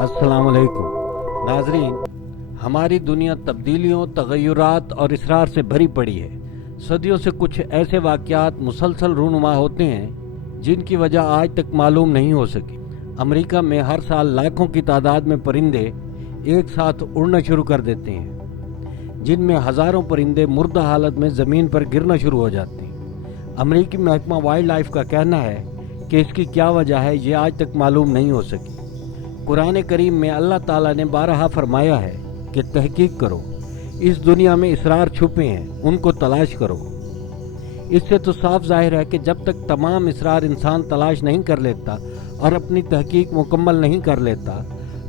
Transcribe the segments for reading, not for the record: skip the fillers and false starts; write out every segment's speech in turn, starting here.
अस्सलाम वालेकुम नाजरीन, हमारी दुनिया तब्दीलियों, तगय्युरात और इसरार से भरी पड़ी है। सदियों से कुछ ऐसे वाक़यात मुसलसल रूनुमा होते हैं जिनकी वजह आज तक मालूम नहीं हो सकी। अमेरिका में हर साल लाखों की तादाद में परिंदे एक साथ उड़ना शुरू कर देते हैं, जिनमें हज़ारों परिंदे मुर्दा हालत में ज़मीन पर गिरना शुरू हो जाते हैं। अमेरिकी महकमा वाइल्ड लाइफ का कहना है कि इसकी क्या वजह है, ये आज तक मालूम नहीं हो सकी। कुरान करीम में अल्लाह ताला ने बारहा फरमाया है कि तहकीक करो, इस दुनिया में इसरार छुपे हैं, उनको तलाश करो। इससे तो साफ जाहिर है कि जब तक तमाम इसरार इंसान तलाश नहीं कर लेता और अपनी तहकीक मुकम्मल नहीं कर लेता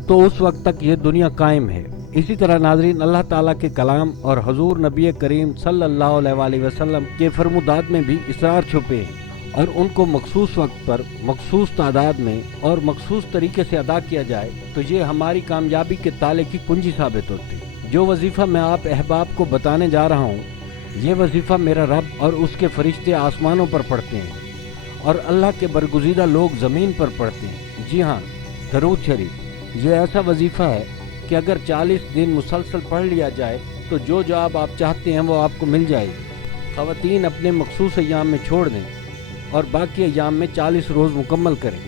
तो उस वक्त तक ये दुनिया कायम है। इसी तरह नाजरीन, अल्लाह ताला के कलाम और हजूर नबी करीम सल्लल्लाहु अलैहि वसल्लम के फरमुदात में भी इसरार छुपे हैं और उनको मखसूस वक्त पर मखसूस तादाद में और मखसूस तरीके से अदा किया जाए तो ये हमारी कामयाबी के ताले की कुंजी साबित होती है। जो वजीफ़ा मैं आप अहबाब को बताने जा रहा हूँ, ये वजीफ़ा मेरा रब और उसके फरिश्ते आसमानों पर पढ़ते हैं और अल्लाह के बरगुज़ीदा लोग ज़मीन पर पढ़ते हैं। जी हाँ, दरूद शरीफ ये ऐसा वजीफ़ा है कि अगर 40 दिन मुसलसल पढ़ लिया जाए तो जो जवाब आप चाहते हैं वो आपको मिल जाएगी। ख़वातीन अपने मखसूस अय्याम में छोड़ दें और बाकी अय्याम में 40 रोज़ मुकम्मल करें।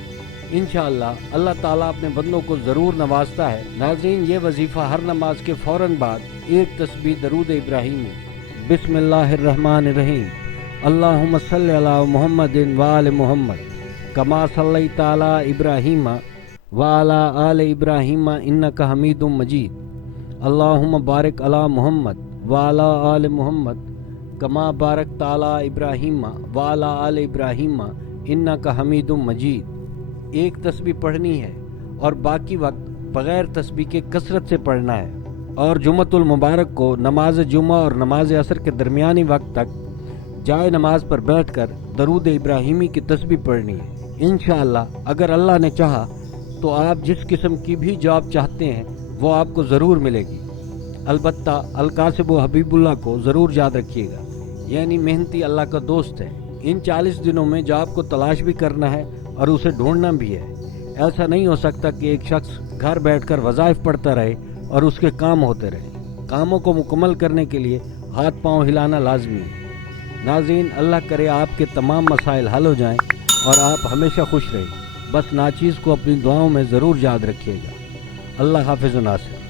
इंशाअल्लाह अल्लाह ताला अपने बंदों को ज़रूर नवाजता है। नाज़रीन, ये वजीफ़ा हर नमाज के फ़ौरन बाद एक तस्बीह दरूद इब्राहीमी बिस्मिल्लाहिर्रहमानिर्रहीम अल्लाहुम्मा सल्लि अला मुहम्मदिन व आले मुहम्मद कमा सल्लैता अला इब्राहीम व अला आले इब्राहीम इन्नका हमीदुम मजीद अल्लाहुम्मा बारिक अला मुहम्मद व अला आले मुहम्मद कमा बारक ताला इब्राहीम वाला आल इब्राहीम इन्ना का हमीदुम मजीद। एक तस्बीह पढ़नी है और बाकी वक्त बग़ैर तस्बीह के कसरत से पढ़ना है और जुम्मतुल मुबारक को नमाज जुम्मा और नमाज असर के दरमियानी वक्त तक जाए नमाज पर बैठकर दरूद इब्राहीमी की तस्बीह पढ़नी है। इंशाअल्लाह अगर अल्लाह ने चाहा तो आप जिस किस्म की भी जॉब चाहते हैं वो आपको ज़रूर मिलेगी। अलबत्ता अलकासिब व हबीबुल्लाह को ज़रूर याद रखिएगा, यानी मेहनती अल्लाह का दोस्त है। इन 40 दिनों में जॉब को तलाश भी करना है और उसे ढूंढना भी है। ऐसा नहीं हो सकता कि एक शख्स घर बैठकर वज़ाइफ पढ़ता रहे और उसके काम होते रहे। कामों को मुकम्मल करने के लिए हाथ पांव हिलाना लाजमी है। नाज़रीन, अल्लाह करे आपके तमाम मसाइल हल हो जाएं और आप हमेशा खुश रहें। बस नाचीज़ को अपनी दुआओं में ज़रूर याद रखिएगा। अल्लाह हाफ़िज़ नासिर।